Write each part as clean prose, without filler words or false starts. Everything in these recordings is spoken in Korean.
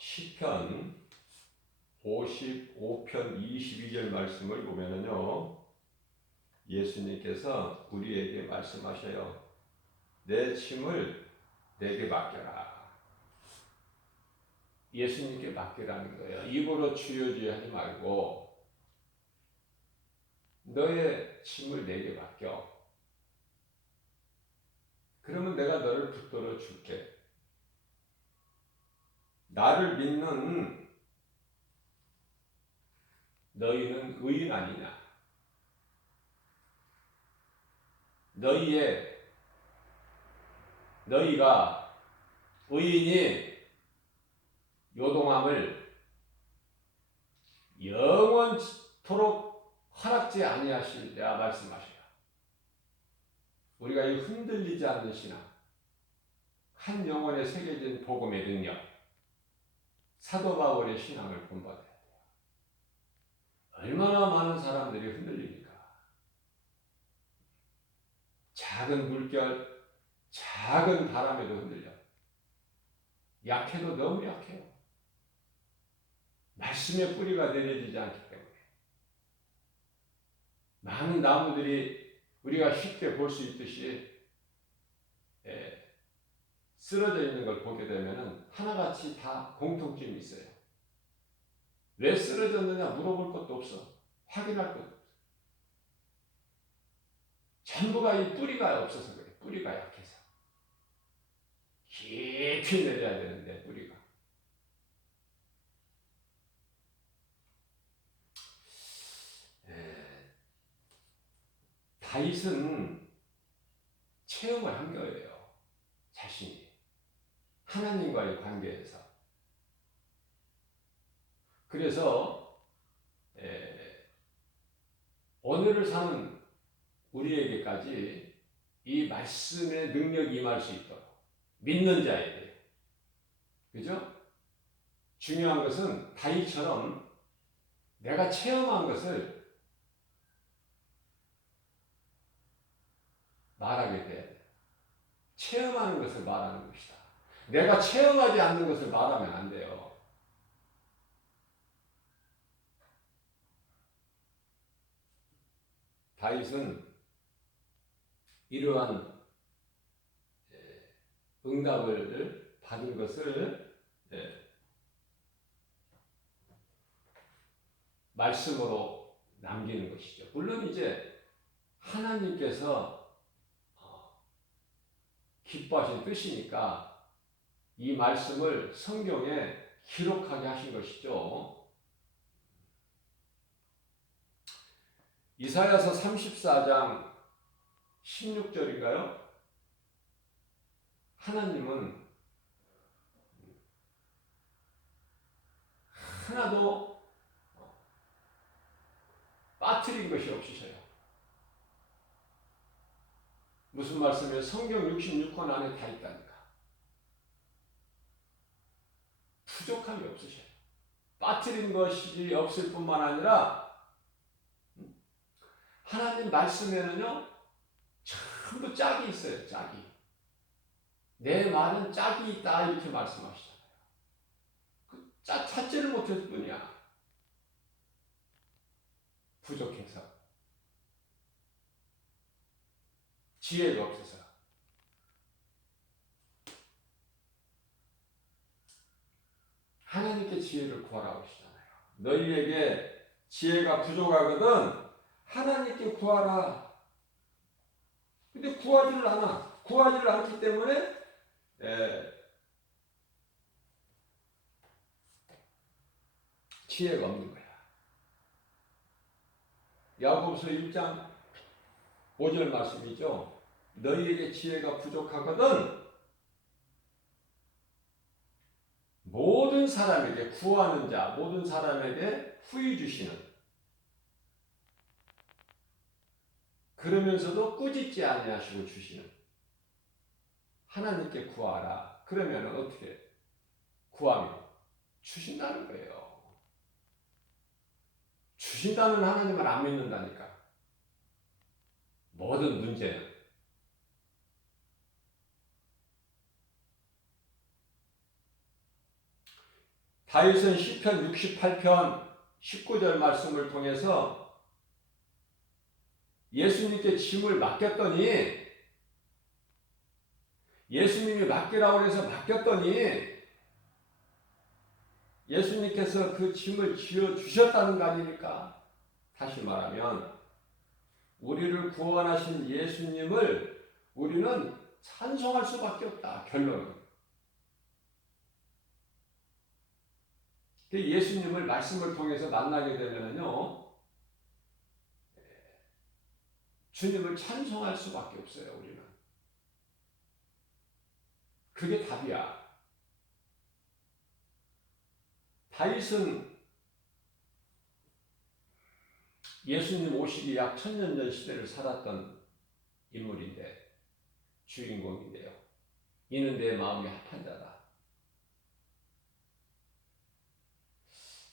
시편 55편 22절 말씀을 보면은요, 예수님께서 우리에게 말씀하셔요. 내 짐을 내게 맡겨라. 예수님께 맡기라는 거예요. 입으로 주여 주여 하지 말고 너의 짐을 내게 맡겨. 그러면 내가 너를 붙들어 줄게. 나를 믿는 너희는 의인 아니냐? 너희가 의인이 요동함을 영원토록 허락지 아니하시리라 말씀하셔요. 우리가 이 흔들리지 않는 신앙, 한 영혼에 새겨진 복음의 능력, 사도 바울의 신앙을 본받아야 돼요. 얼마나 많은 사람들이 흔들립니까? 작은 물결, 작은 바람에도 흔들려. 약해도 너무 약해요. 말씀의 뿌리가 내려지지 않기 때문에. 많은 나무들이 우리가 쉽게 볼 수 있듯이 쓰러져 있는 걸 보게 되면 하나같이 다 공통점이 있어요. 왜 쓰러졌느냐 물어볼 것도 없어. 확인할 것도 없어. 전부가 이 뿌리가 없어서 그래. 뿌리가 약해서. 깊이 내려야 되는데 뿌리가. 다윗은 체험을 한 거예요. 자신이. 하나님과의 관계에서. 그래서 오늘을 사는 우리에게까지 이 말씀의 능력이 임할 수 있도록 믿는 자에게. 그죠? 중요한 것은 다윗처럼 내가 체험한 것을 말하게 돼야 돼. 체험하는 것을 말하는 것이다. 내가 체험하지 않는 것을 말하면 안 돼요. 다윗은 이러한 응답을 받은 것을 말씀으로 남기는 것이죠. 물론 이제 하나님께서 기뻐하신 뜻이니까 이 말씀을 성경에 기록하게 하신 것이죠. 이사야서 34장 16절인가요? 하나님은 하나도 빠뜨린 것이 없으셔요. 무슨 말씀이에요? 성경 66권 안에 다 있다니까. 부족함이 없으셔요. 빠뜨린 것이 없을 뿐만 아니라 하나님 말씀에는요 전부 짝이 있어요. 짝이. 내 말은 짝이 있다 이렇게 말씀하시잖아요. 그 짝 찾지를 못했을 뿐이야. 부족해서. 지혜가 없어서. 하나님께 지혜를 구하라고 하시잖아요. 너희에게 지혜가 부족하거든 하나님께 구하라. 근데 구하지를 않아. 구하지를 않기 때문에 지혜가 없는 거야. 야고보서 1장 5절 말씀이죠. 너희에게 지혜가 부족하거든 모든 사람에게 구하는 자, 모든 사람에게 후히 주시는 그러면서도 꾸짖지 아니하시고 주시는 하나님께 구하라. 그러면 어떻게 구하면 주신다는 거예요. 주신다는 하나님을 안 믿는다니까. 모든 문제는. 다윗은 시편 68편 19절 말씀을 통해서 예수님께 짐을 맡겼더니, 예수님이 맡기라고 해서 맡겼더니 예수님께서 그 짐을 지어 주셨다는 거 아닙니까? 다시 말하면 우리를 구원하신 예수님을 우리는 찬송할 수밖에 없다. 결론은. 예수님을 말씀을 통해서 만나게 되면요, 주님을 찬송할 수밖에 없어요. 우리는. 그게 답이야. 다윗은 예수님 오시기 약 1000년 전 시대를 살았던 인물인데, 주인공인데요. 이는 내 마음이 합한 자다.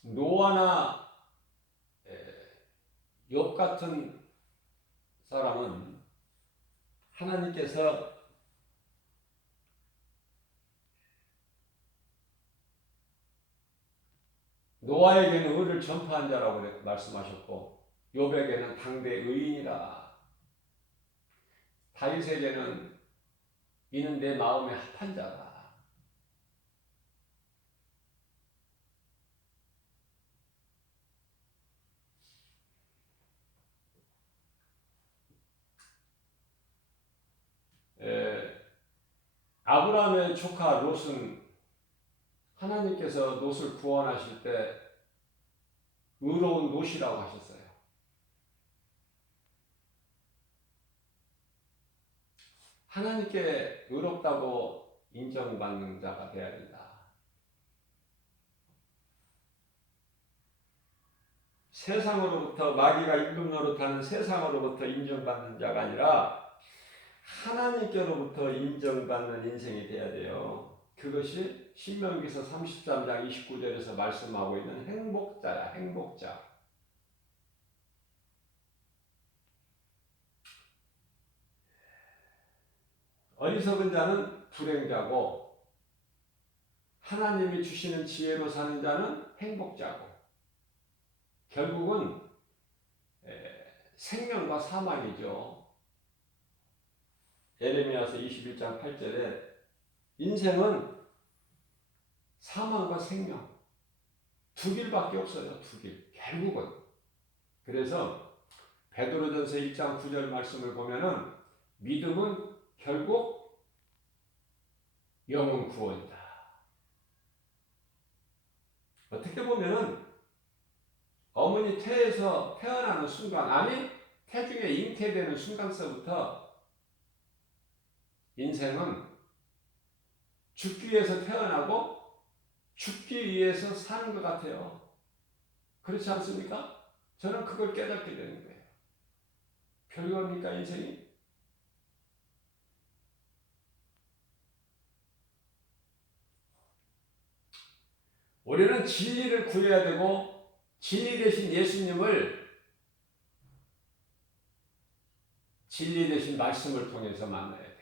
노아나 욥 같은 사람은 하나님께서 노아에게는 의를 전파한 자라고 말씀하셨고, 욥에게는 당대 의인이라. 다윗에게는 이는 내 마음에 합한 자다. 아브라함의 조카 롯은 하나님께서 롯을 구원하실 때 의로운 롯이라고 하셨어요. 하나님께 의롭다고 인정받는 자가 되어야 된다. 세상으로부터, 마귀가 임금 노릇하는 세상으로부터 인정받는 자가 아니라 하나님께로부터 인정받는 인생이 돼야 돼요. 그것이 신명기서 33장 29절에서 말씀하고 있는 행복자야. 행복자. 어리석은 자는 불행자고, 하나님이 주시는 지혜로 사는 자는 행복자고, 결국은 생명과 사망이죠. 예레미야서 21장 8절에 인생은 사망과 생명 두 길밖에 없어요. 두 길. 결국은. 그래서 베드로전서 1장 9절 말씀을 보면은 믿음은 결국 영혼 구원이다. 어떻게 보면은 어머니 태에서 태어나는 순간, 아니 태중에 잉태되는 순간서부터 인생은 죽기 위해서 태어나고 죽기 위해서 사는 것 같아요. 그렇지 않습니까? 저는 그걸 깨닫게 되는 거예요. 별거입니까, 인생이? 우리는 진리를 구해야 되고, 진리 대신 예수님을 진리 대신 말씀을 통해서 만나야 돼요.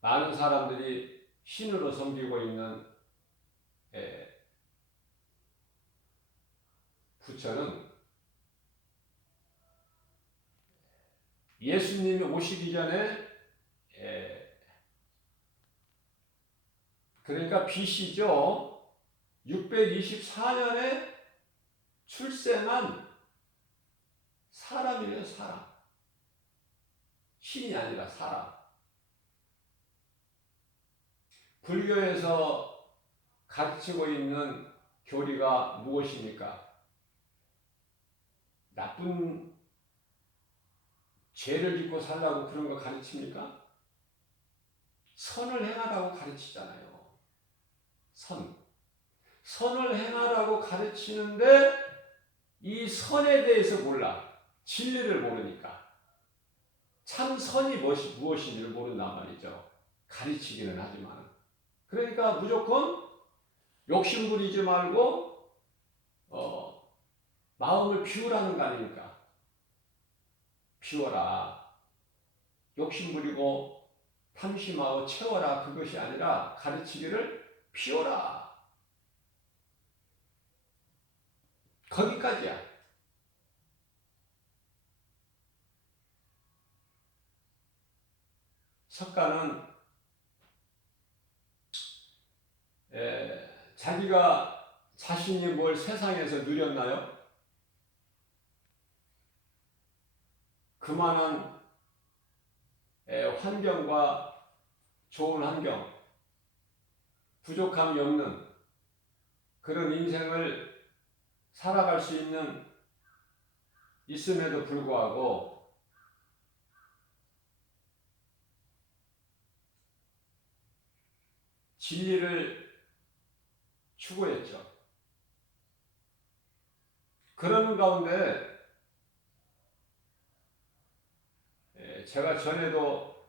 많은 사람들이 신으로 섬기고 있는 부처는 예수님이 오시기 전에, 그러니까 BC죠. 624년에 출생한 사람이에요. 사람. 신이 아니라 사람. 불교에서 가르치고 있는 교리가 무엇입니까? 나쁜 죄를 짓고 살라고 그런 거 가르칩니까? 선을 행하라고 가르치잖아요. 선을 행하라고 가르치는데 이 선에 대해서 몰라. 진리를 모르니까. 참 선이 무엇인지를 모른단 말이죠. 가르치기는 하지만. 그러니까 무조건 욕심 부리지 말고 마음을 비우라는 거 아닙니까? 비워라. 욕심 부리고 탐심하고 채워라 그것이 아니라 가르치기를 피워라. 거기까지야. 석가는 자기가 자신이 뭘 세상에서 누렸나요? 그만한 환경과 좋은 환경, 부족함이 없는 그런 인생을 살아갈 수 있음에도 불구하고 진리를 추구했죠. 그러는 가운데 제가 전에도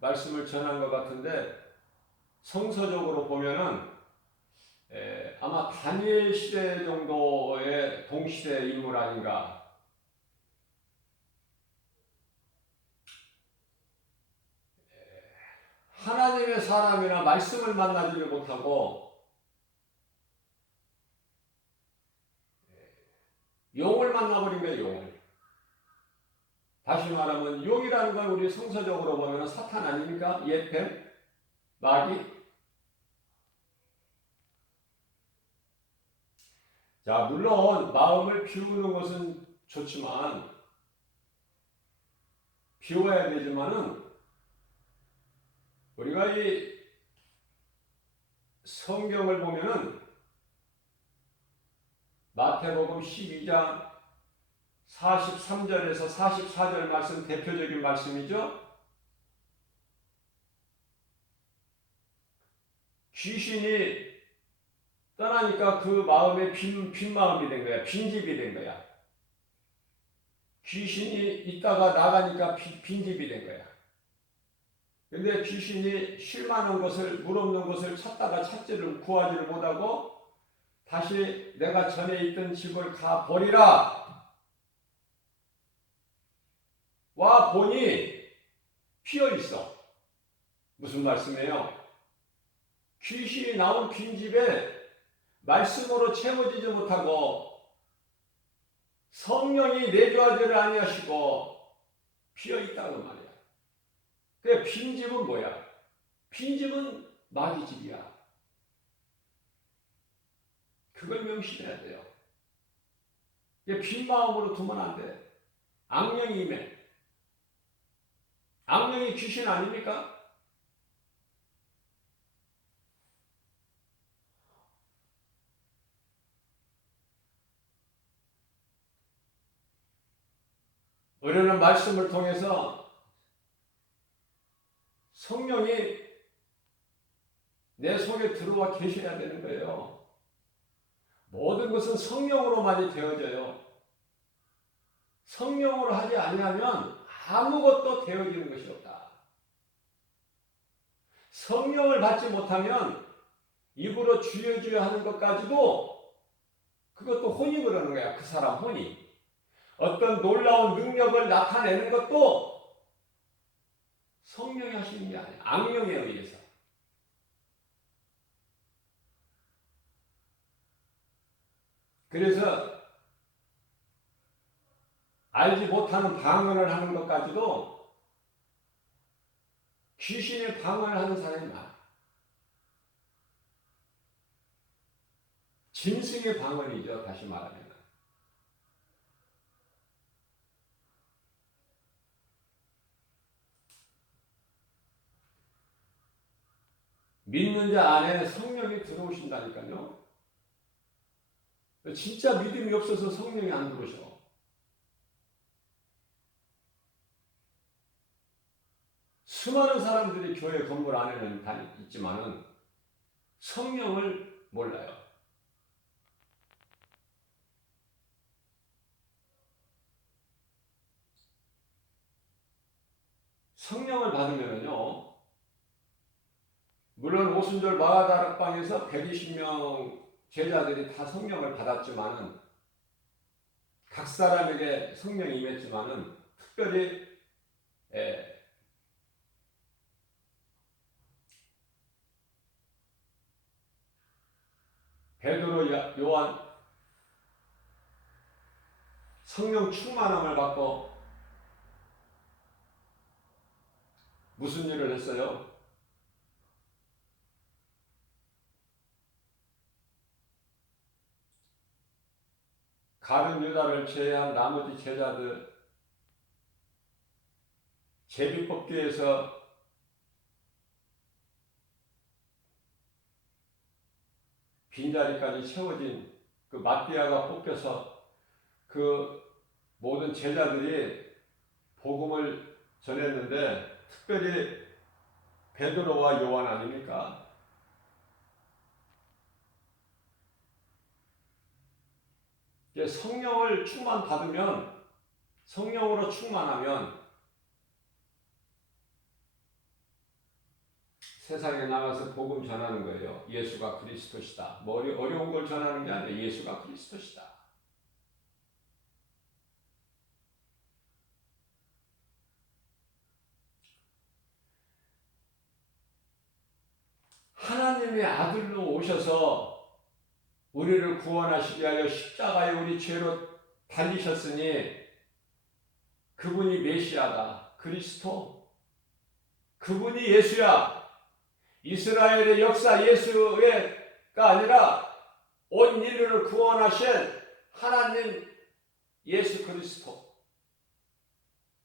말씀을 전한 것 같은데 성서적으로 보면은 아마 다니엘 시대 정도의 동시대 인물 아닌가. 하나님의 사람이나 말씀을 만나지를 못하고 용을 만나버린 거예요. 용을. 다시 말하면 용이라는 건 우리 성서적으로 보면 사탄 아닙니까? 옛뱀, 마귀. 자, 물론 마음을 비우는 것은 좋지만 비워야 되지만은 우리가 이 성경을 보면은 마태복음 12장 43절에서 44절 말씀 대표적인 말씀이죠. 귀신이 떠나니까 그 마음에 빈 마음이 된 거야. 빈집이 된 거야. 귀신이 있다가 나가니까 빈집이 된 거야. 근데 귀신이 쉴 만한 것을, 물 없는 것을 찾다가 구하지를 못하고 다시 내가 전에 있던 집을 가 버리라. 와 보니 비어 있어. 무슨 말씀이에요? 귀신이 나온 빈집에 말씀으로 채워지지 못하고 성령이 내주하지를 아니하시고 비어 있다는 말이야. 그 빈집은 뭐야? 빈집은 마귀 집이야. 그걸 명심해야 돼요. 빈 마음으로 두면 안 돼. 악령이 임해. 악령이 귀신 아닙니까? 우리는 말씀을 통해서 성령이 내 속에 들어와 계셔야 되는 거예요. 모든 것은 성령으로만이 되어져요. 성령으로 하지 아니하면 아무것도 되어지는 것이 없다. 성령을 받지 못하면 입으로 주여 주여 하는 것까지도 그것도 혼이 그러는 거야. 그 사람 혼이. 어떤 놀라운 능력을 나타내는 것도 성령이 하시는 게 아니야. 악령에 의해서. 그래서 알지 못하는 방언을 하는 것까지도 귀신의 방언을 하는 사람이 많아. 짐승의 방언이죠. 다시 말하면. 믿는 자 안에 성령이 들어오신다니까요. 진짜 믿음이 없어서 성령이 안 들어오셔. 수많은 사람들이 교회 건물 안에는 있지만은 성령을 몰라요. 성령을 받으면요, 물론 오순절 마가다락방에서 120명 제자들이 다 성령을 받았지만은 각 사람에게 성령이 임했지만은 특별히 베드로, 요한 성령 충만함을 받고 무슨 일을 했어요? 가룟 유다를 제외한 나머지 제자들 제비뽑기에서 빈자리까지 채워진 그 마띠아가 뽑혀서 그 모든 제자들이 복음을 전했는데 특별히 베드로와 요한 아닙니까? 성령을 충만받으면, 성령으로 충만하면 세상에 나가서 복음 전하는 거예요. 예수가 그리스도시다. 뭐 어려운 걸 전하는 게 아니라 예수가 그리스도시다. 하나님의 아들로 오셔서 우리를 구원하시기 위하여 십자가에 우리 죄로 달리셨으니 그분이 메시아다. 그리스도. 그분이 예수야. 이스라엘의 역사 예수가 아니라 온 인류를 구원하신 하나님 예수 그리스도.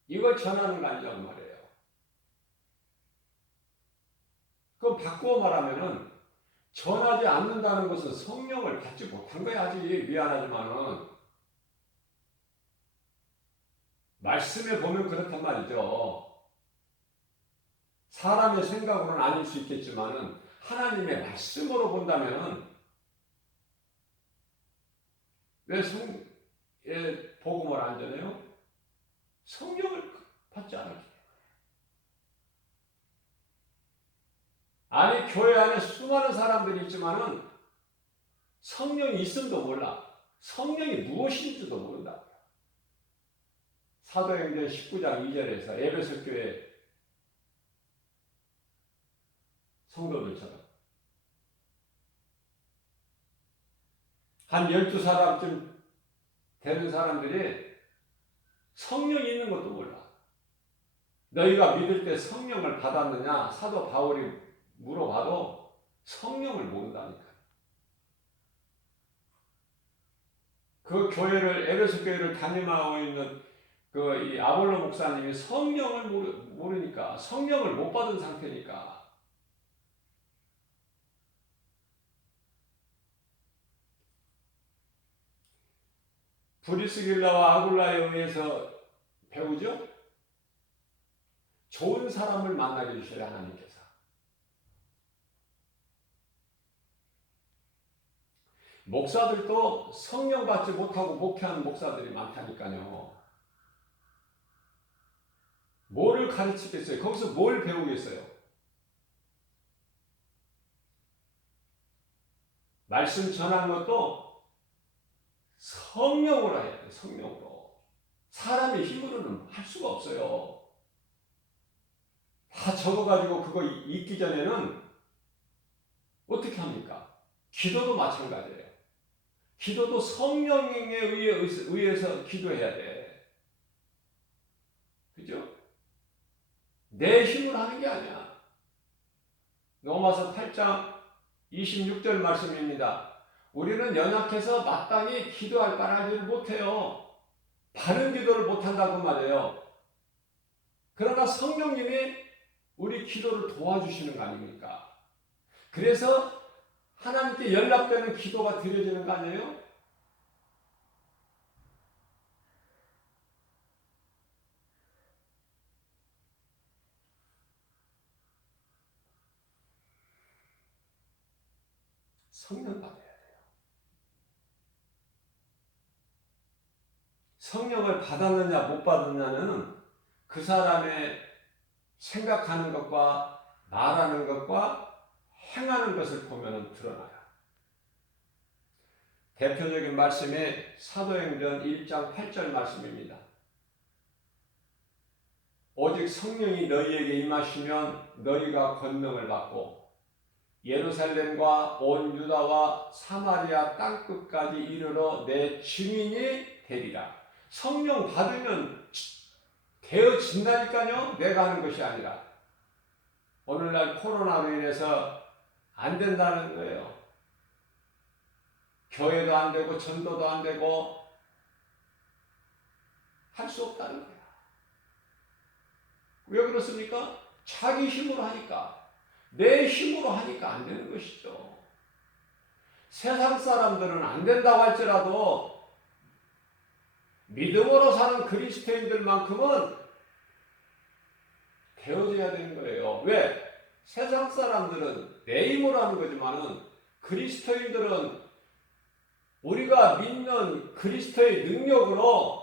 이걸 전하는 거 아니란 말이에요. 그럼 바꾸어 말하면은 전하지 않는다는 것은 성령을 받지 못한 거야. 아직 미안하지만은 말씀에 보면 그렇단 말이죠. 사람의 생각으로는 아닐 수 있겠지만은 하나님의 말씀으로 본다면은 왜 복음을 안 전해요? 성령을 받지 않았기 때문에. 아니 교회 안에 수많은 사람들이 있지만은 성령이 있음도 몰라. 성령이 무엇인지도 모른다. 사도행전 19장 2절에서 에베소 교회 성도들처럼 한 12사람쯤 되는 사람들이 성령이 있는 것도 몰라. 너희가 믿을 때 성령을 받았느냐? 사도 바울이 물어봐도 성령을 모른다니까. 그 교회를, 에베소 교회를 담임하고 있는 이 아볼로 목사님이 성령을 모르니까, 성령을 못 받은 상태니까. 브리스길라와 아굴라에 의해서 배우죠? 좋은 사람을 만나게 해주셔야 하나님께서. 목사들도 성령 받지 못하고 목회하는 목사들이 많다니까요. 뭐를 가르치겠어요? 거기서 뭘 배우겠어요? 말씀 전하는 것도 성령으로 해야 돼요. 성령으로. 사람의 힘으로는 할 수가 없어요. 다 적어가지고 그거 읽기 전에는 어떻게 합니까? 기도도 마찬가지예요. 기도도 성령에 의해서 기도해야 돼. 그죠? 내 힘으로 하는 게 아니야. 로마서 8장 26절 말씀입니다. 우리는 연약해서 마땅히 기도할 바라지를 못해요. 바른 기도를 못한다고 말해요. 그러나 성령님이 우리 기도를 도와주시는 거 아닙니까? 그래서 하나님께 연락되는 기도가 드려지는 거 아니에요? 성령 받아야 돼요. 성령을 받았느냐 못 받았느냐는 그 사람의 생각하는 것과 말하는 것과 행하는 것을 보면 드러나요. 대표적인 말씀이 사도행전 1장 8절 말씀입니다. 오직 성령이 너희에게 임하시면 너희가 권능을 받고 예루살렘과 온 유다와 사마리아 땅끝까지 이르러 내 증인이 되리라. 성령 받으면 되어진다니까요. 내가 하는 것이 아니라. 오늘날 코로나로 인해서 안 된다는 거예요. 교회도 안 되고 전도도 안 되고 할 수 없다는 거야. 왜 그렇습니까? 자기 힘으로 하니까, 내 힘으로 하니까 안 되는 것이죠. 세상 사람들은 안 된다고 할지라도 믿음으로 사는 그리스도인들만큼은 되어져야 되는 거예요. 왜? 세상 사람들은 내 힘으로 하는 거지만은 그리스도인들은 우리가 믿는 그리스도의 능력으로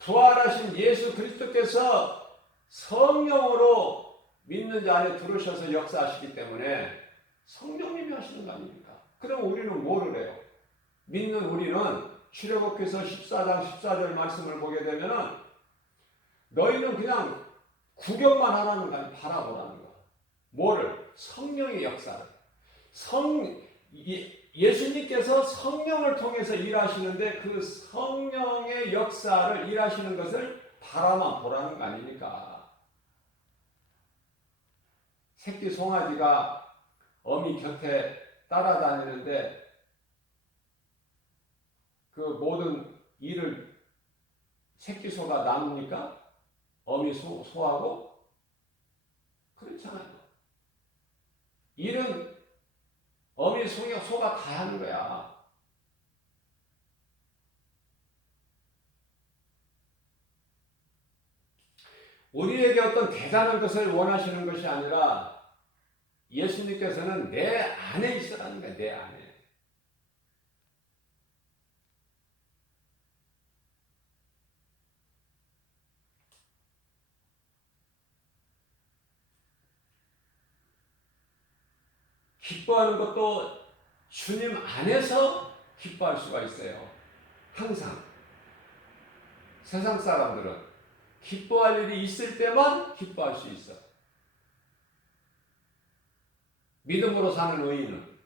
부활하신 예수 그리스도께서 성령으로 믿는 자 안에 들어오셔서 역사하시기 때문에 성령님이 하시는 거 아닙니까? 그럼 우리는 뭐를 해요? 믿는 우리는 출애굽기서 14장 14절 말씀을 보게 되면은 너희는 그냥 구경만 하라는 거 아니고 바라보라는 거. 뭐를? 성령의 역사를. 예수님께서 성령을 통해서 일하시는데 그 성령의 역사를 일하시는 것을 바라만 보라는 거 아닙니까? 새끼 송아지가 어미 곁에 따라다니는데 그 모든 일을 새끼 소가 나눕니까? 어미 소하고? 그렇잖아요. 일은 어미 소가 다 하는 거야. 우리에게 어떤 대단한 것을 원하시는 것이 아니라 예수님께서는 내 안에 있으라는 거야, 내 안에. 기뻐하는 것도 주님 안에서 기뻐할 수가 있어요. 항상. 세상 사람들은 기뻐할 일이 있을 때만 기뻐할 수 있어. 믿음으로 사는 의인은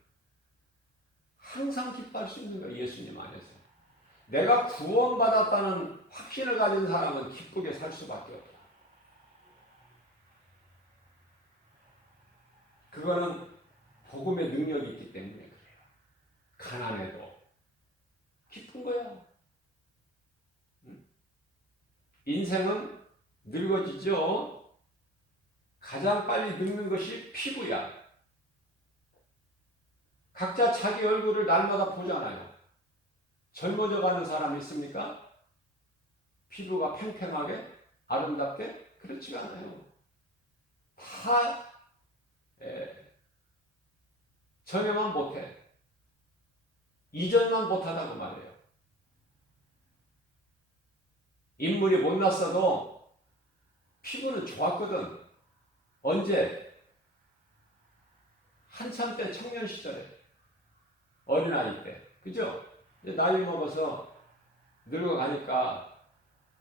항상 기뻐할 수 있는 거예요. 예수님 안에서. 내가 구원받았다는 확신을 가진 사람은 기쁘게 살 수밖에 없다. 그거는 복음의 능력이 있기 때문에 그래요. 가난해도 기쁜 거야. 인생은 늙어지죠. 가장 빨리 늙는 것이 피부야. 각자 자기 얼굴을 날마다 보잖아요. 젊어져 가는 사람이 있습니까? 피부가 팽팽하게 아름답게? 그렇지가 않아요. 다 전에만 못해. 이전만 못하다고 말해요. 인물이 못났어도 피부는 좋았거든. 언제? 한참 때 청년 시절에. 어린아이 때. 그죠? 이제 나이 먹어서 늙어가니까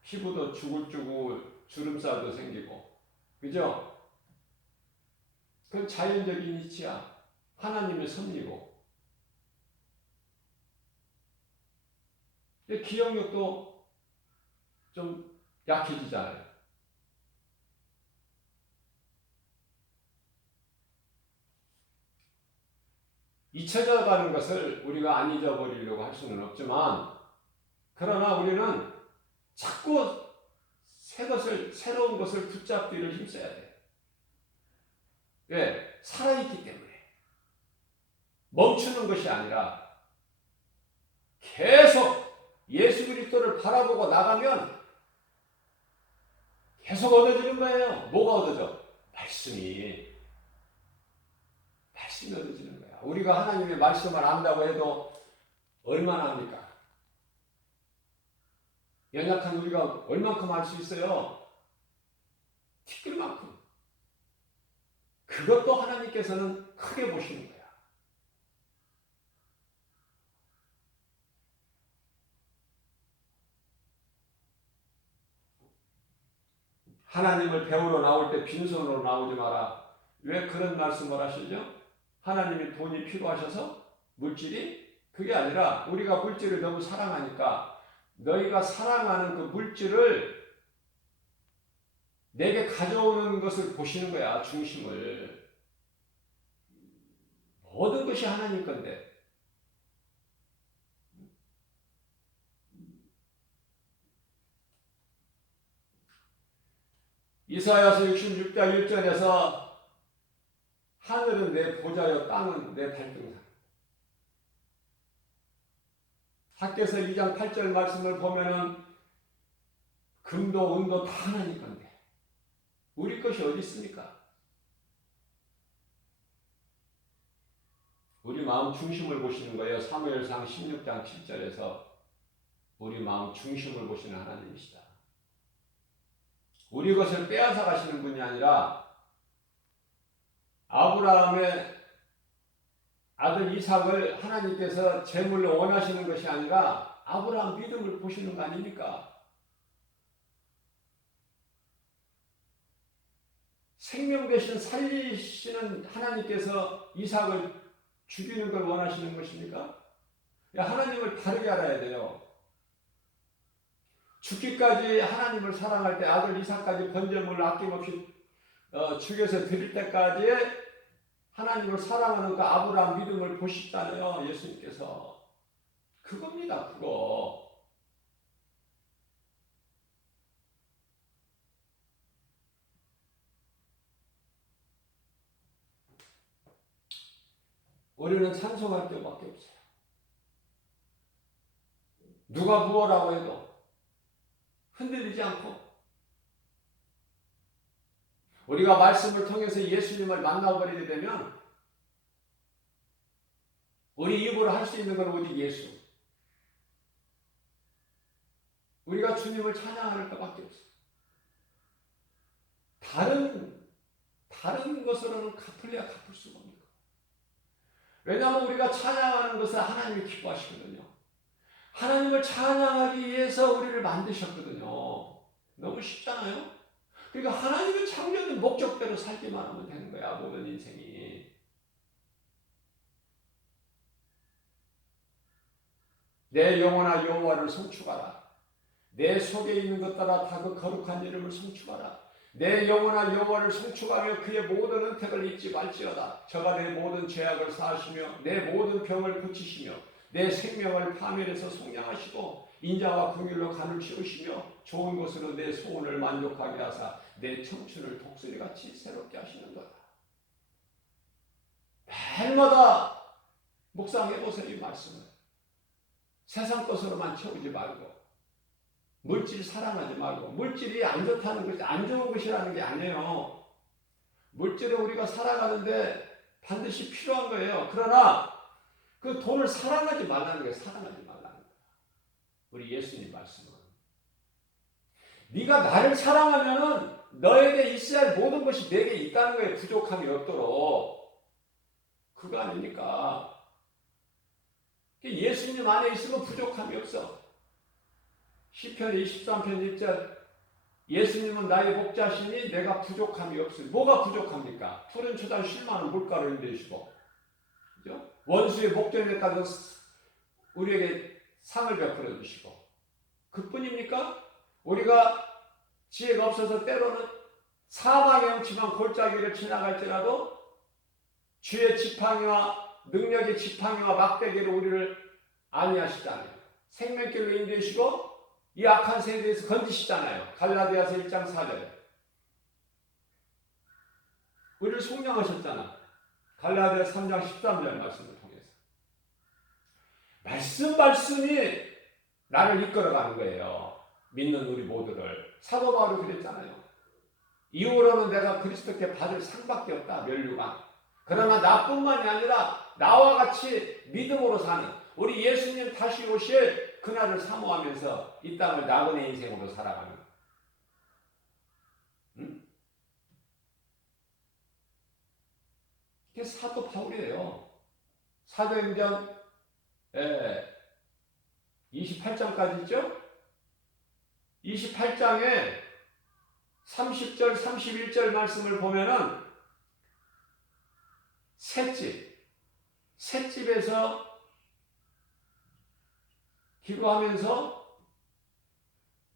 피부도 주글주글 주름살도 생기고. 그죠? 그건 자연적인 이치야. 하나님의 섭리고. 기억력도 좀 약해지잖아요. 잊혀져 가는 것을 우리가 안 잊어버리려고 할 수는 없지만, 그러나 우리는 자꾸 새로운 것을 붙잡기를 힘써야 돼. 왜? 살아있기 때문에. 멈추는 것이 아니라 계속 예수 그리스도를 바라보고 나가면 계속 얻어지는 거예요. 뭐가 얻어져? 말씀이 얻어지는 거야. 우리가 하나님의 말씀을 안다고 해도 얼마나 합니까? 연약한 우리가 얼만큼 알 수 있어요? 티끌만큼. 그것도 하나님께서는 크게 보시는 거야. 하나님을 배우러 나올 때 빈손으로 나오지 마라. 왜 그런 말씀을 하시죠? 하나님이 돈이 필요하셔서? 물질이? 그게 아니라 우리가 물질을 너무 사랑하니까 너희가 사랑하는 그 물질을 내게 가져오는 것을 보시는 거야. 중심을. 모든 것이 하나님 건데. 이사야서 66장 1절에서 하늘은 내 보좌여 땅은 내 발등상. 학개서 2장 8절 말씀을 보면은 금도 은도 다 하나님 건데 우리 것이 어디 있습니까? 우리 마음 중심을 보시는 거예요. 사무엘상 16장 7절에서 우리 마음 중심을 보시는 하나님이시다. 우리 것을 빼앗아 가시는 분이 아니라 아브라함의 아들 이삭을 하나님께서 제물로 원하시는 것이 아니라 아브라함 믿음을 보시는 거 아닙니까? 생명 대신 살리시는 하나님께서 이삭을 죽이는 걸 원하시는 것입니까? 하나님을 바르게 알아야 돼요. 죽기까지 하나님을 사랑할 때 아들 이삭까지 번제물을 아낌없이 죽여서 드릴 때까지 하나님을 사랑하는 그 아브라함 믿음을 보시잖아요. 예수님께서. 그겁니다. 그거. 우리는 찬송할 것밖에 없어요. 누가 무엇라고 해도 흔들리지 않고 우리가 말씀을 통해서 예수님을 만나버리게 되면 우리 입으로 할 수 있는 건 오직 예수. 우리가 주님을 찬양할 것밖에 없어요. 다른 것으로는 갚을래야 갚을 수가 없는 거예요. 왜냐하면 우리가 찬양하는 것을 하나님이 기뻐하시거든요. 하나님을 찬양하기 위해서 우리를 만드셨거든요. 너무 쉽잖아요? 그러니까 하나님의 창조된 목적대로 살기만 하면 되는 거야, 모든 인생이. 내 영혼아 여호와를 송축하라. 내 속에 있는 것 따라 다 그 거룩한 이름을 송축하라. 내 영혼아 여호와를 송축하며 그의 모든 은택을 잊지 말지어다. 저가 내 모든 죄악을 사하시며 내 모든 병을 고치시며 내 생명을 파멸해서 속량하시고 인자와 긍휼로 간을 치우시며 좋은 것으로 내 소원을 만족하게 하사 내 청춘을 독수리같이 새롭게 하시는 거다. 매일마다 묵상해보세요. 이 말씀을. 세상 것으로만 채우지 말고 물질 사랑하지 말고 물질이 안 좋다는 것이 안 좋은 것이라는 게 아니에요. 물질을 우리가 살아가는데 반드시 필요한 거예요. 그러나 그 돈을 사랑하지 말라는 거예요. 사랑하지 말라는 거예요. 우리 예수님 말씀은 네가 나를 사랑하면은 너에게 있어야 할 모든 것이 내게 있다는 거예요. 부족함이 없도록. 그거 아닙니까? 예수님 안에 있으면 부족함이 없어. 시편 23편 1절 예수님은 나의 목자시니 내가 부족함이 없으니. 뭐가 부족합니까? 푸른 초단 쉴만한 물가로 인도해주시고, 그죠? 원수의 목전에까지 우리에게 상을 베풀어 주시고. 그뿐입니까? 우리가 지혜가 없어서 때로는 사망의 엄침한 골짜기를 지나갈지라도 주의 지팡이와 능력의 지팡이와 막대기로 우리를 안위하시잖아요. 생명길로 인도해주시고 이 악한 세대에서 건지시잖아요. 갈라디아서 1장 4절에 우리를 속량하셨잖아. 갈라디아 3장 13절 말씀을 통해서 말씀이 나를 이끌어가는 거예요. 믿는 우리 모두를. 사도 바울이 그랬잖아요. 이후로는 내가 그리스도께 받을 상밖에 없다. 면류관. 그러나 나뿐만이 아니라 나와 같이 믿음으로 사는 우리 예수님 다시 오실 그날을 사모하면서 이 땅을 나그네 인생으로 살아가는. 이게 사도 바울이에요. 사도행전 28장까지 있죠? 28장에 30절, 31절 말씀을 보면은 셋집에서 기도하면서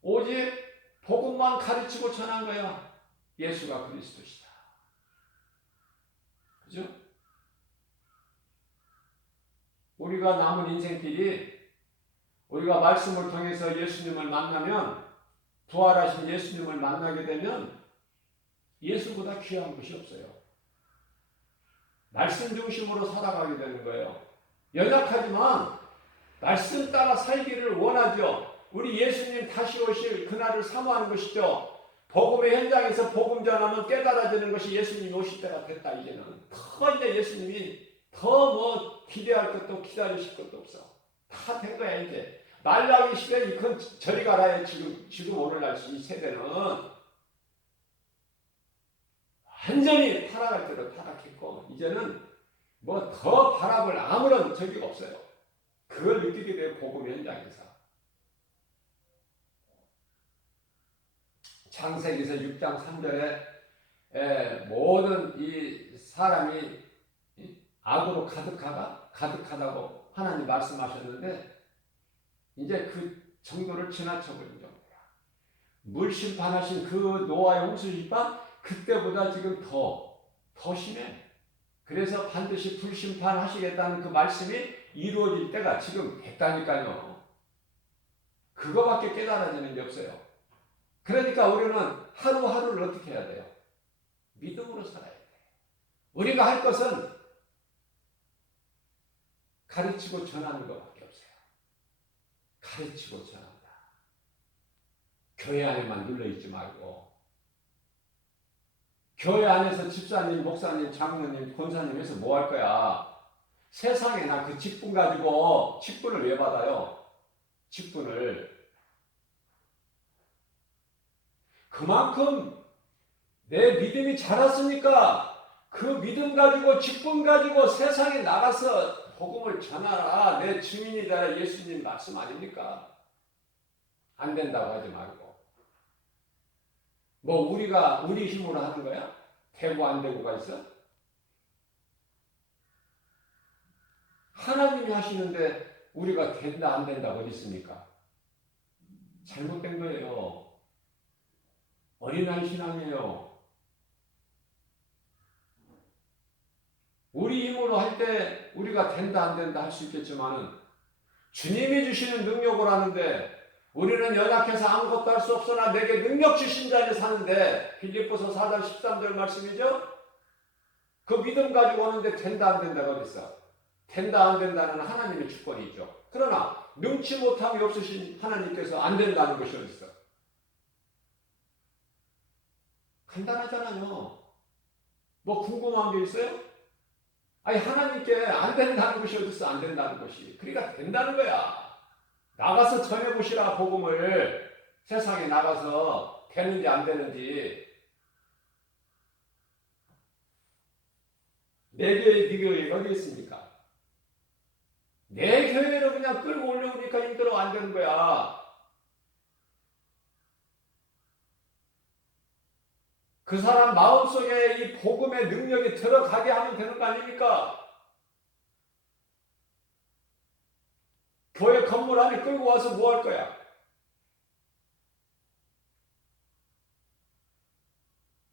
오직 복음만 가르치고 전한 거야. 예수가 그리스도시다. 그죠? 우리가 남은 인생길이 우리가 말씀을 통해서 예수님을 만나면, 부활하신 예수님을 만나게 되면 예수보다 귀한 것이 없어요. 말씀 중심으로 살아가게 되는 거예요. 연약하지만 말씀 따라 살기를 원하죠. 우리 예수님 다시 오실 그날을 사모하는 것이죠. 복음의 현장에서 복음 전하면 깨달아지는 것이 예수님이 오실 때가 됐다. 이제는 더 이제 예수님이 더 뭐 기대할 것도 기다리실 것도 없어. 다 된 거야 이제. 말라기 시대 이건 저리 가라. 지금 오늘날 이 세대는 완전히 타락할 대로 타락했고 이제는 뭐 더 바라볼 아무런 적이 없어요. 그걸 느끼게 돼요. 복음 현장에서. 창세기서 6장 3절에 모든 이 사람이 악으로 가득하다고 하나님 말씀하셨는데 이제 그 정도를 지나쳐버린 정도야. 물 심판하신 그 노아의 홍수 심판 그때보다 지금 더 심해. 그래서 반드시 불심판하시겠다는 그 말씀이 이루어질 때가 지금 됐다니까요. 그거밖에 깨달아지는 게 없어요. 그러니까 우리는 하루하루를 어떻게 해야 돼요? 믿음으로 살아야 돼요. 우리가 할 것은 가르치고 전하는 것밖에 없어요. 가르치고 전한다. 교회 안에만 눌러있지 말고 교회 안에서 집사님, 목사님, 장로님, 권사님 해서 뭐 할 거야? 세상에 나 그 직분 가지고 직분을 왜 받아요? 직분을 그만큼 내 믿음이 자랐으니까 그 믿음 가지고 직분 가지고 세상에 나가서 복음을 전하라. 내 증인이 되라. 예수님 말씀 아닙니까? 안 된다고 하지 말고. 뭐 우리 힘으로 하는 거야? 되고 안 되고가 있어? 하나님이 하시는데 우리가 된다 안 된다 어디 있습니까? 잘못된 거예요. 어린아이 신앙이에요. 우리 힘으로 할 때 우리가 된다 안 된다 할 수 있겠지만은 주님이 주시는 능력으로 하는데 우리는 연약해서 아무것도 할 수 없으나 내게 능력 주신 자를 사는데 빌립보서 4장 13절 말씀이죠. 그 믿음 가지고 오는데 된다 안 된다가 어디 있어? 된다 안 된다는 하나님의 주권이 있죠. 그러나 능치 못함이 없으신 하나님께서 안 된다는 것이 어디 있어? 간단하잖아요. 뭐 궁금한 게 있어요? 아니 하나님께 안 된다는 것이 어디 있어? 안 된다는 것이. 그러니까 된다는 거야. 나가서 전해보시라. 복음을 세상에 나가서 되는지 안 되는지. 내 교회 네 교회가 어디 있습니까? 내 교회로 그냥 끌고 올려오니까 힘들어 안 되는 거야. 그 사람 마음속에 이 복음의 능력이 들어가게 하면 되는 거 아닙니까? 교회 건물 안에 끌고 와서 뭐 할 거야?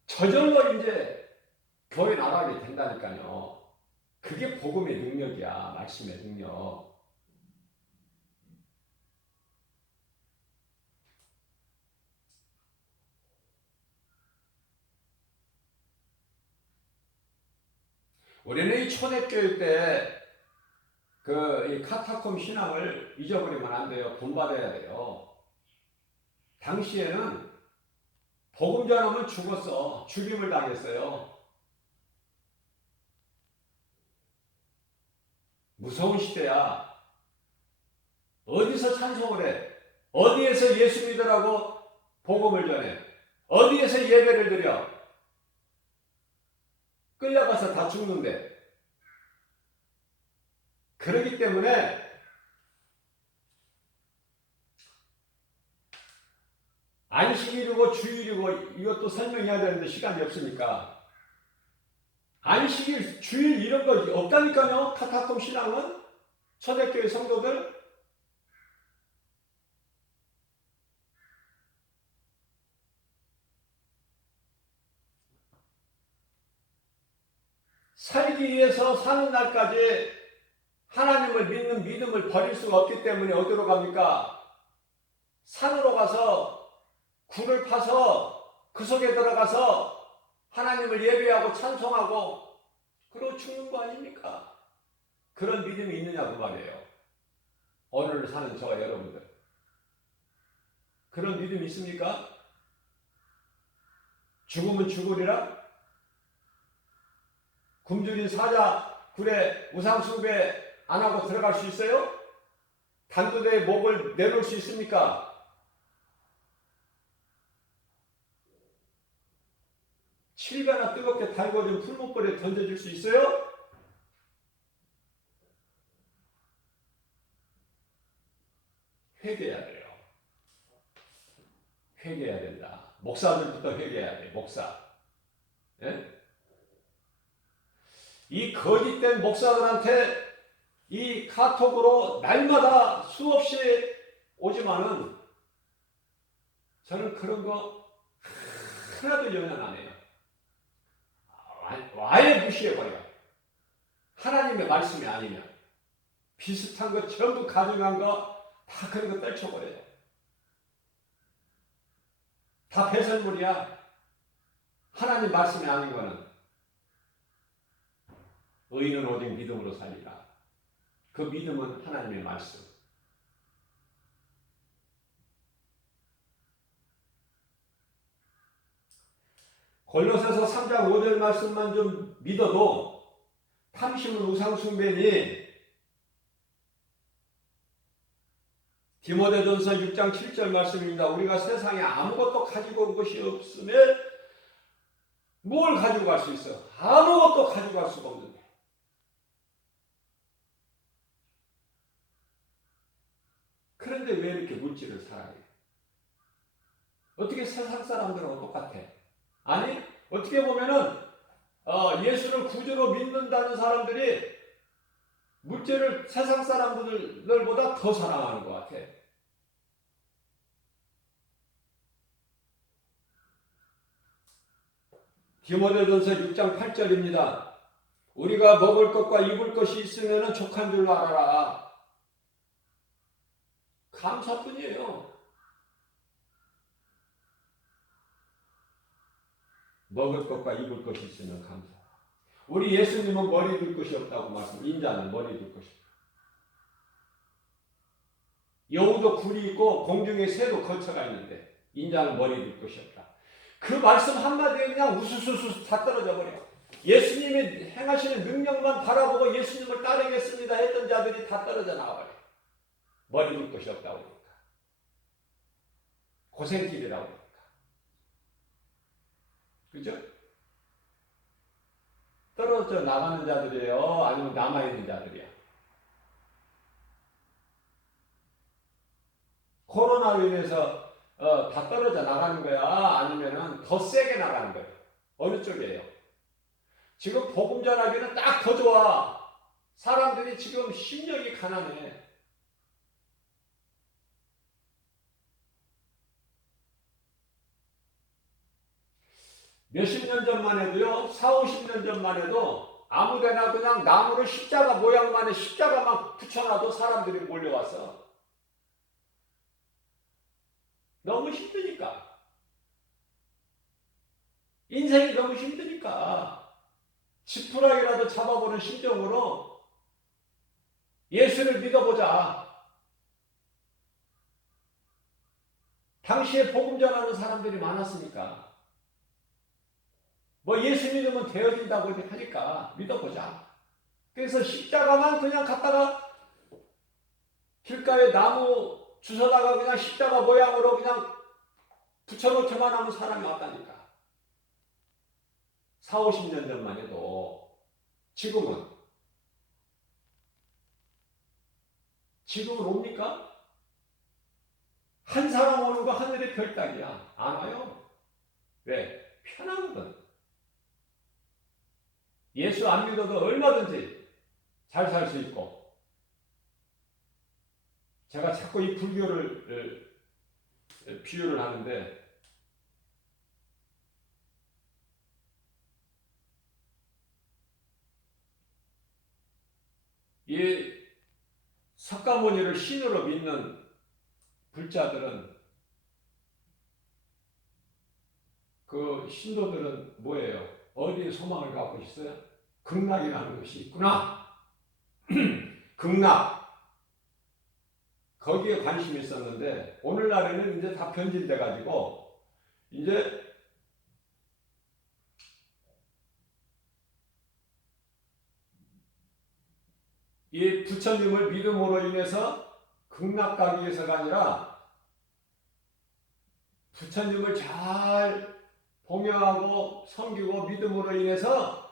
저절로 이제 교회 나가게 된다니까요. 그게 복음의 능력이야. 말씀의 능력. 우리는 이 초대교회 때 이 카타콤 신앙을 잊어버리면 안 돼요. 본받아야 돼요. 당시에는 복음 전하면 죽었어. 죽임을 당했어요. 무서운 시대야. 어디서 찬송을 해? 어디에서 예수 믿으라고 복음을 전해? 어디에서 예배를 드려? 끌려가서 다 죽는데. 그렇기 때문에 안식일이고 주일이고 이것도 설명해야 되는데 시간이 없으니까 안식일, 주일 이런 거 없다니까요. 카타콤 신앙은 초대교회 성도들. 살기 위해서 사는 날까지 하나님을 믿는 믿음을 버릴 수가 없기 때문에 어디로 갑니까? 산으로 가서 굴을 파서 그 속에 들어가서 하나님을 예배하고 찬송하고 그러고 죽는 거 아닙니까? 그런 믿음이 있느냐 그 말이에요. 오늘 사는 저와 여러분들 그런 믿음이 있습니까? 죽으면 죽으리라? 굶주린 사자 굴에 우상숭배 안 하고 들어갈 수 있어요? 단두대에 목을 내놓을 수 있습니까? 칠배나 뜨겁게 달궈진 풀목걸이에 던져줄 수 있어요? 회개해야 돼요. 회개해야 된다. 목사들부터 회개해야 돼. 목사. 예? 이 거짓된 목사들한테 이 카톡으로 날마다 수없이 오지만은 저는 그런 거 하나도 연연 안 해요. 아예 무시해버려요. 하나님의 말씀이 아니면 비슷한 거 전부 가져간 거 다 그런 거 떨쳐버려요. 다 배설물이야. 하나님 말씀이 아닌 거는. 의인은 오직 믿음으로 살리라. 그 믿음은 하나님의 말씀. 골로새서 3장 5절 말씀만 좀 믿어도 탐심은 우상숭배니 디모데전서 6장 7절 말씀입니다. 우리가 세상에 아무것도 가지고 온 것이 없으면 뭘 가지고 갈 수 있어? 아무것도 가지고 갈 수가 없는데. 그런데 왜 이렇게 물질을 사랑해? 어떻게 세상 사람들하고 똑같아? 아니, 어떻게 보면은 예수를 구주로 믿는다는 사람들이 물질을 세상 사람들보다 더 사랑하는 것 같아. 디모데전서 6장 8절입니다. 우리가 먹을 것과 입을 것이 있으면 족한 줄 알아라. 감사뿐이에요. 먹을 것과 입을 것이 있으면 감사. 우리 예수님은 머리 둘 것이 없다고 말씀. 인자는 머리 둘 것이 없다. 여우도 굴이 있고 공중에 새도 거처가 있는데 인자는 머리 둘 것이 없다. 그 말씀 한마디에 그냥 우수수수 다 떨어져 버려. 예수님이 행하시는 능력만 바라보고 예수님을 따르겠습니다 했던 자들이 다 떨어져 나와버려. 머리 둘 것이 없다고 그러니까. 고생길이라고 그러니까. 그죠? 떨어져 나가는 자들이에요? 아니면 남아있는 자들이야? 코로나로 인해서 다 떨어져 나가는 거야? 아니면 더 세게 나가는 거야? 어느 쪽이에요? 지금 복음 전하기는 딱 더 좋아. 사람들이 지금 심령이 가난해. 몇십 년 전만 해도요, 4, 50년 전만 해도 아무데나 그냥 나무를 십자가 모양만의 십자가만 붙여놔도 사람들이 몰려와서 너무 힘드니까. 인생이 너무 힘드니까 지푸라기라도 잡아보는 심정으로 예수를 믿어보자. 당시에 복음 전하는 사람들이 많았으니까. 뭐 예수 믿으면 되어진다고 하니까 믿어보자. 그래서 십자가만 그냥 갖다가 길가에 나무 주워다가 그냥 십자가 모양으로 그냥 붙여놓기만 하면 사람이 왔다니까. 4, 50년 전만 해도 지금은 옵니까? 한 사람 오는 거 하늘의 별 따기야. 안 와요. 왜? 편하거든. 예수 안 믿어도 얼마든지 잘 살 수 있고, 제가 자꾸 이 불교를 비유를 하는데, 이 석가모니를 신으로 믿는 불자들은, 그 신도들은 뭐예요? 어디에 소망을 갖고 있어요? 극락이라는 것이 있구나. 극락. 거기에 관심이 있었는데, 오늘날에는 이제 다 변질돼 가지고 이제 이 부처님을 믿음으로 인해서 극락 가기 위해서가 아니라, 부처님을 잘 봉양하고 섬기고 믿음으로 인해서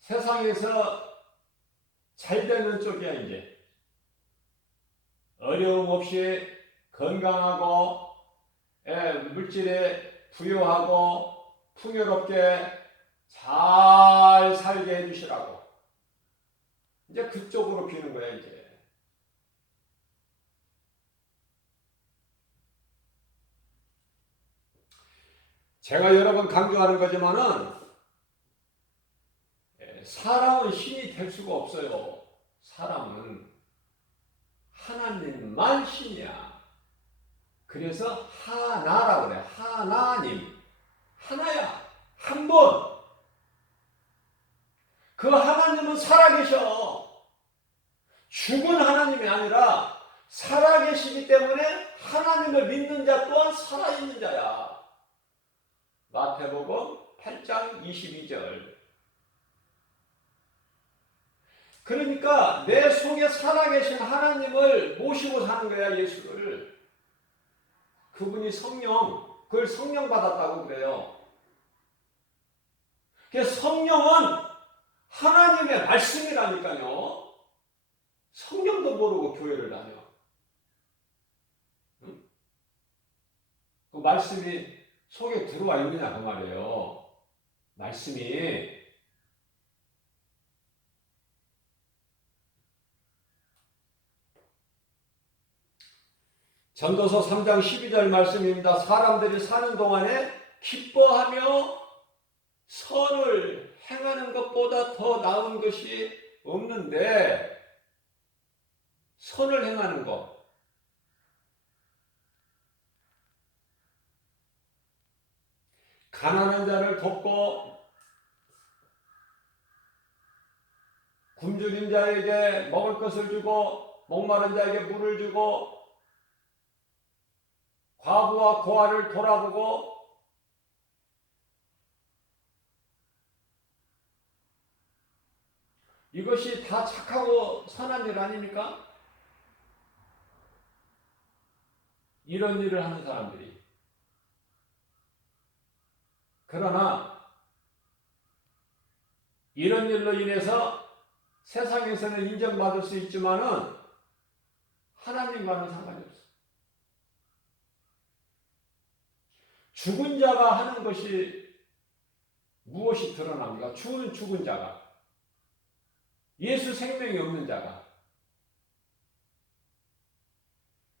세상에서 잘 되는 쪽이야. 이제 어려움 없이 건강하고, 물질에 부유하고 풍요롭게 잘 살게 해주시라고. 이제 그쪽으로 비는 거야. 이제 제가 여러 번 강조하는 거지만은, 사람은 신이 될 수가 없어요. 사람은 하나님만 신이야. 그래서 하나라고 그래. 하나님. 하나야. 한 분. 그 하나님은 살아계셔. 죽은 하나님이 아니라 살아계시기 때문에 하나님을 믿는 자 또한 살아있는 자야. 마태복음 8장 22절. 그러니까 내 속에 살아계신 하나님을 모시고 사는 거야. 예수를. 그분이 성령, 그걸 성령 받았다고 그래요. 그래서 성령은 하나님의 말씀이라니까요. 성령도 모르고 교회를 다녀. 응? 그 말씀이 속에 들어와 있느냐 그 말이에요. 말씀이. 전도서 3장 12절 말씀입니다. 사람들이 사는 동안에 기뻐하며 선을 행하는 것보다 더 나은 것이 없는데, 선을 행하는 것. 가난한 자를 돕고, 굶주린 자에게 먹을 것을 주고, 목마른 자에게 물을 주고, 과부와 고아를 돌아보고, 이것이 다 착하고 선한 일 아닙니까? 이런 일을 하는 사람들이. 그러나 이런 일로 인해서 세상에서는 인정받을 수 있지만은 하나님과는 상관이 없어. 죽은 자가 하는 것이 무엇이 드러납니까? 죽은 자가. 예수 생명이 없는 자가.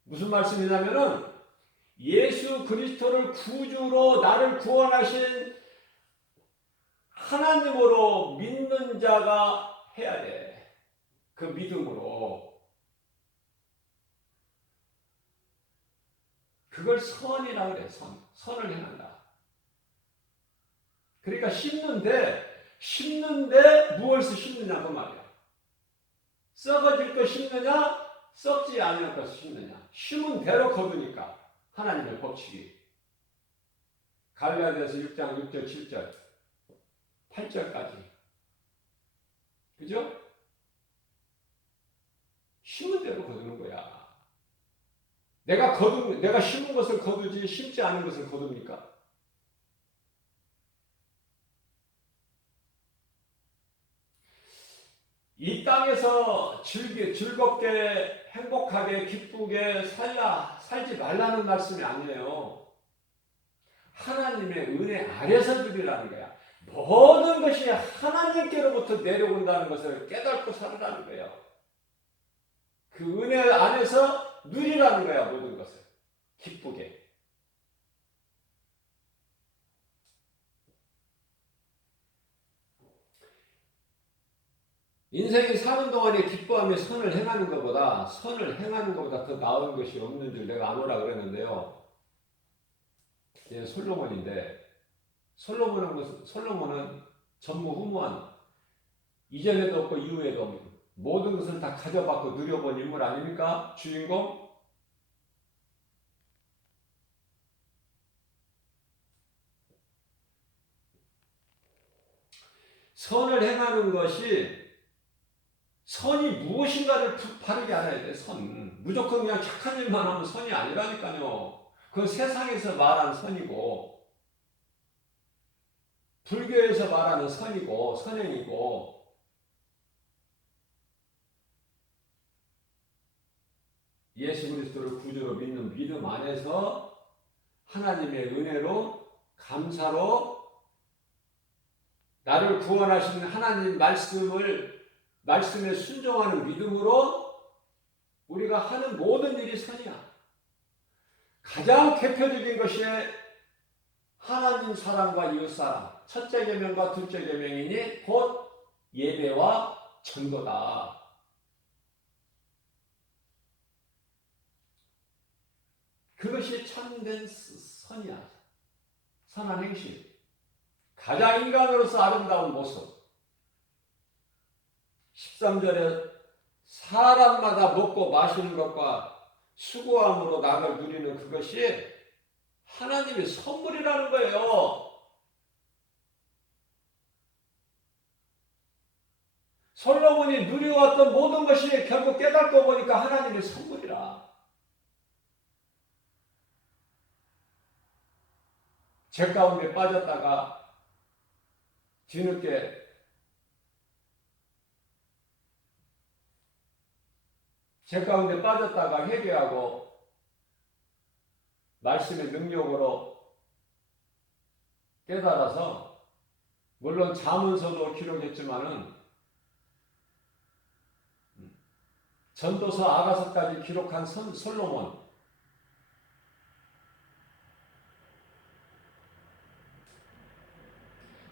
무슨 말씀이냐면은, 예수 그리스도를 구주로 나를 구원하신 하나님으로 믿는 자가 해야 돼. 그 믿음으로. 그걸 선이라고 그래. 선을 행한다. 그러니까 심는데 무엇을 심느냐 그 말이야. 썩어질 거 심느냐, 썩지 않을 것을 심느냐. 심은 대로 거두니까. 하나님의 법칙이. 갈라디아서 6장 6절 7절 8절까지. 그죠? 심은 대로 거두는 거야. 내가 심은 것을 거두지 심지 않은 것을 거둡니까? 이 땅에서 즐겁게 행복하게 기쁘게 살지 말라는 말씀이 아니에요. 하나님의 은혜 아래서 누리라는 거야. 모든 것이 하나님께로부터 내려온다는 것을 깨닫고 살아라는 거예요. 그 은혜 안에서 누리라는 거야, 모든 것을. 기쁘게. 인생이 사는 동안에 기뻐하며 선을 행하는 것보다 더 나은 것이 없는 줄 내가 아노라 그랬는데요. 얘 솔로몬인데 솔로몬은 전무후무한 이전에도 없고 이후에도 없는 모든 것을 다 가져받고 누려본 인물 아닙니까? 주인공? 선을 행하는 것이 선이 무엇인가를 바르게 알아야 돼. 선. 무조건 그냥 착한 일만 하면 선이 아니라니까요. 그건 세상에서 말하는 선이고 불교에서 말하는 선이고 선행이고 예수 그리스도를 구주로 믿는 믿음 안에서 하나님의 은혜로 감사로 나를 구원하신 하나님 말씀에 순종하는 믿음으로 우리가 하는 모든 일이 선이야. 가장 대표적인 것이 하나님 사랑과 이웃사랑, 첫째 계명과 둘째 계명이니 곧 예배와 전도다. 그것이 참된 선이야. 선한 행실. 가장 인간으로서 아름다운 모습. 13절에 사람마다 먹고 마시는 것과 수고함으로 낙을 누리는 그것이 하나님의 선물이라는 거예요. 솔로몬이 누려왔던 모든 것이 결국 깨닫고 보니까 하나님의 선물이라. 죄 가운데 빠졌다가 뒤늦게 죄 가운데 빠졌다가 회개하고 말씀의 능력으로 깨달아서 물론 잠언서도 기록했지만은 전도서 아가서까지 기록한 솔로몬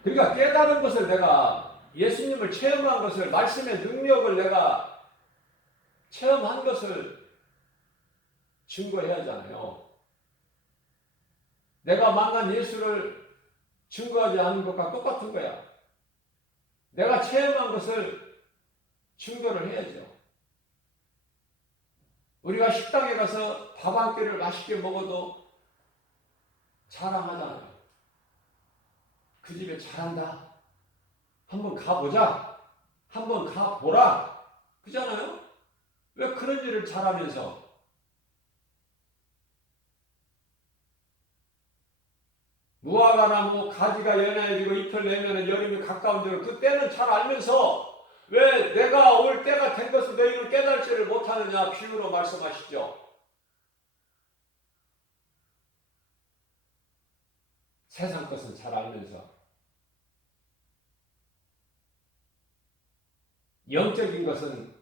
그러니까 깨달은 것을 내가 예수님을 체험한 것을 말씀의 능력을 내가 체험한 것을 증거해야 하잖아요. 내가 만난 예수를 증거하지 않은 것과 똑같은 거야. 내가 체험한 것을 증거를 해야죠. 우리가 식당에 가서 밥 한 끼를 맛있게 먹어도 자랑하잖아요. 그 집에 잘한다. 한번 가보자. 한번 가보라. 그잖아요? 왜 그런 일을 잘하면서 무화과 나무 가지가 연해지고 잎을 내면 여름이 가까운 줄 그때는 잘 알면서 왜 내가 올 때가 된 것을 너희는 깨달지를 못하느냐 비유로 말씀하시죠. 세상 것은 잘 알면서 영적인 것은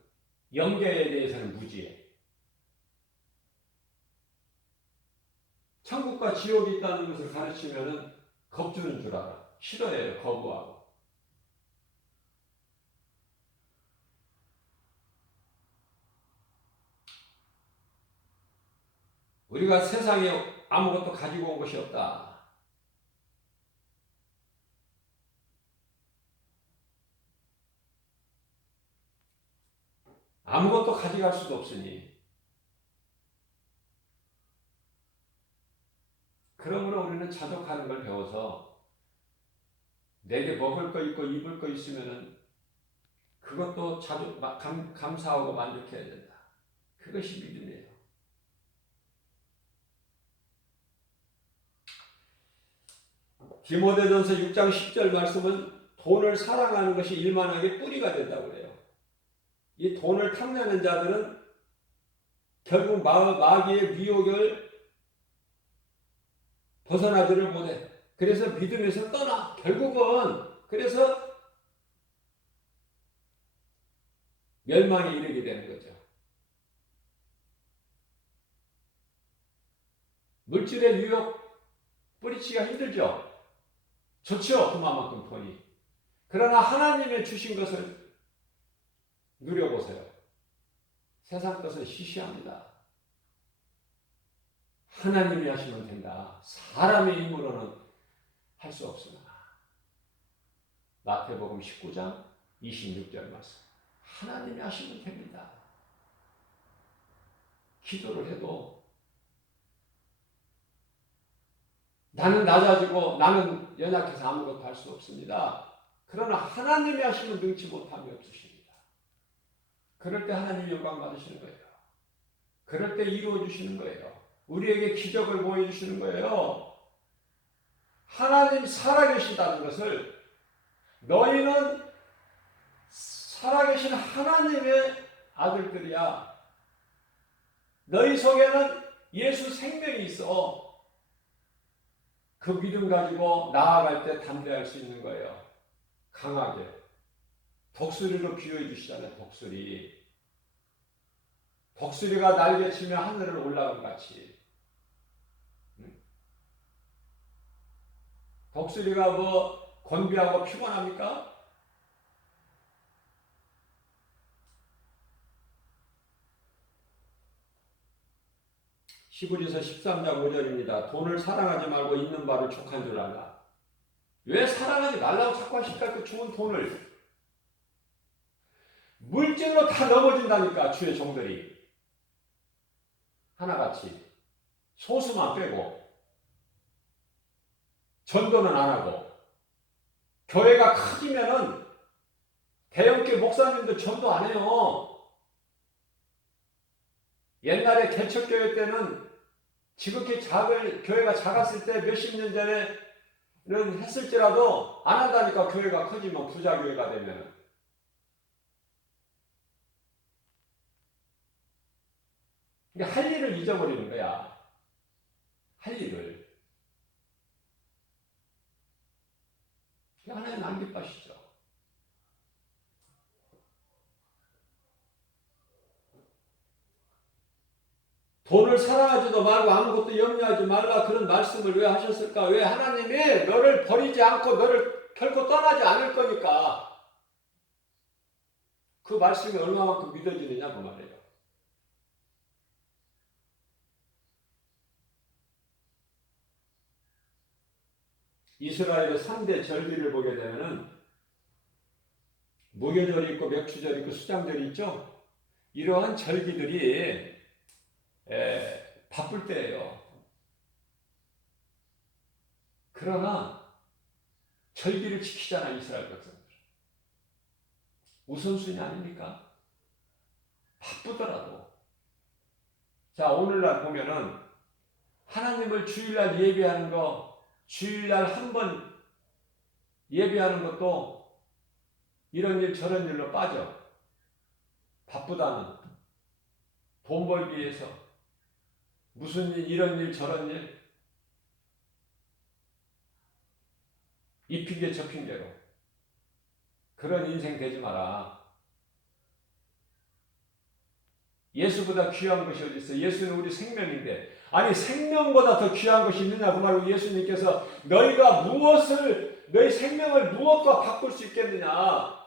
영계에 대해서는 무지해. 천국과 지옥이 있다는 것을 가르치면은 겁주는 줄 알아. 싫어해요. 거부하고. 우리가 세상에 아무것도 가지고 온 것이 없다. 아무것도 가져갈 수도 없으니 그러므로 우리는 자족하는 걸 배워서 내게 먹을 거 있고 입을 거 있으면은 그것도 감사하고 만족해야 된다. 그것이 믿음이에요. 디모데전서 6장 10절 말씀은 돈을 사랑하는 것이 일만하게 뿌리가 된다고 그래요. 이 돈을 탐내는 자들은 결국 마귀의 미혹을 벗어나지를 못해. 그래서 믿음에서 떠나. 결국은 그래서 멸망에 이르게 되는 거죠. 물질의 유혹 뿌리치기가 힘들죠. 좋죠. 그만큼 돈이. 그러나 하나님의 주신 것을 누려보세요. 세상 것은 시시합니다. 하나님이 하시면 된다. 사람의 힘으로는 할 수 없으나. 마태복음 19장 26절 말씀. 하나님이 하시면 됩니다. 기도를 해도 나는 낮아지고 나는 연약해서 아무것도 할 수 없습니다. 그러나 하나님이 하시면 능치 못함이 없으십니다. 그럴 때 하나님이 영광 받으시는 거예요. 그럴 때 이루어 주시는 거예요. 우리에게 기적을 보여주시는 거예요. 하나님 살아계시다는 것을 너희는 살아계신 하나님의 아들들이야. 너희 속에는 예수 생명이 있어. 그 믿음 가지고 나아갈 때 담대할 수 있는 거예요. 강하게. 독수리로 비유해 주시잖아요. 독수리. 독수리가 날개치며 하늘을 올라간 같이. 독수리가 뭐 건비하고 피곤합니까? 히브리서 13장 5절입니다. 돈을 사랑하지 말고 있는 바를 족한 줄 알라. 왜 사랑하지 말라고 자꾸 하실까? 그 좋은 돈을. 물질로 다 넘어진다니까, 주의 종들이. 하나같이. 소수만 빼고. 전도는 안 하고. 교회가 커지면은 대형교 목사님도 전도 안 해요. 옛날에 개척교회 때는 지극히 교회가 작았을 때 몇십 년 전에는 했을지라도 안 한다니까. 교회가 커지면 부자교회가 되면. 그러니까 할 일을 잊어버리는 거야. 할 일을. 하나님 안 기뻐하시죠. 돈을 사랑하지도 말고 아무것도 염려하지 말라 그런 말씀을 왜 하셨을까? 왜 하나님이 너를 버리지 않고 너를 결코 떠나지 않을 거니까. 그 말씀이 얼마만큼 믿어지느냐 그 말이에요. 이스라엘의 3대 절기를 보게 되면은 무교절이 있고 맥추절이 있고 수장절이 있죠. 이러한 절기들이 바쁠 때예요. 그러나 절기를 지키잖아 이스라엘 백성들. 우선순위 아닙니까? 바쁘더라도. 자, 오늘날 보면은 하나님을 주일날 예배하는 거, 주일날 한 번 예배하는 것도 이런 일 저런 일로 빠져. 바쁘다는. 돈 벌기 위해서. 무슨 일, 이런 일 저런 일. 이 핑계 저 핑계로. 그런 인생 되지 마라. 예수보다 귀한 것이 어디 있어? 예수는 우리 생명인데. 아니 생명보다 더 귀한 것이 있느냐 그 말로 예수님께서 너희가 너희 생명을 무엇과 바꿀 수 있겠느냐.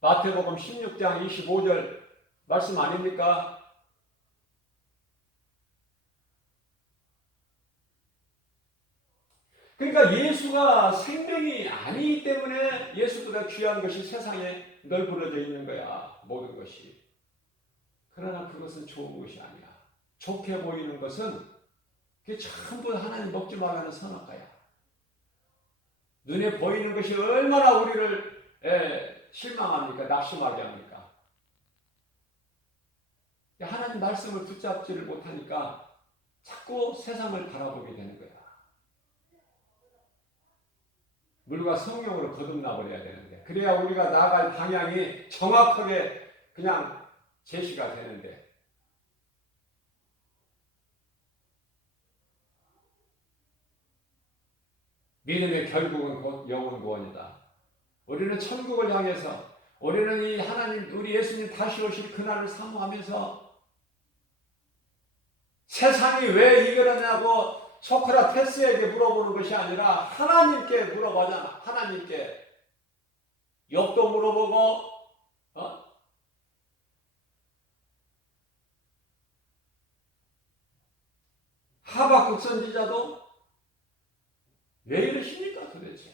마태복음 16장 25절 말씀 아닙니까? 그러니까 예수가 생명이 아니기 때문에 예수보다 귀한 것이 세상에 널브러져 있는 거야. 모든 것이. 그러나 그것은 좋은 것이 아니야. 좋게 보이는 것은 그게 전부 하나님 먹지 말라는 선악과야. 눈에 보이는 것이 얼마나 우리를 실망합니까? 낙심하게 합니까? 하나님 말씀을 붙잡지를 못하니까 자꾸 세상을 바라보게 되는 거야. 물과 성령으로 거듭나버려야 되는데 그래야 우리가 나아갈 방향이 정확하게 그냥 제시가 되는데 믿음의 결국은 곧 영혼 구원이다. 우리는 천국을 향해서 우리는 이 하나님 우리 예수님 다시 오실 그날을 사모하면서 세상이 왜 이러냐고 소크라테스에게 물어보는 것이 아니라 하나님께 물어보잖아. 하나님께 욥도 물어보고 하박국 선지자도 왜 이러십니까 도대체?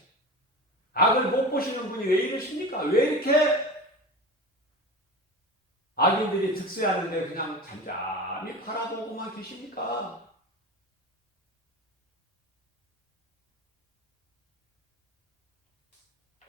악을 못 보시는 분이 왜 이러십니까? 왜 이렇게 악인들이 득세하는데 그냥 잠잠히 바라보고만 계십니까?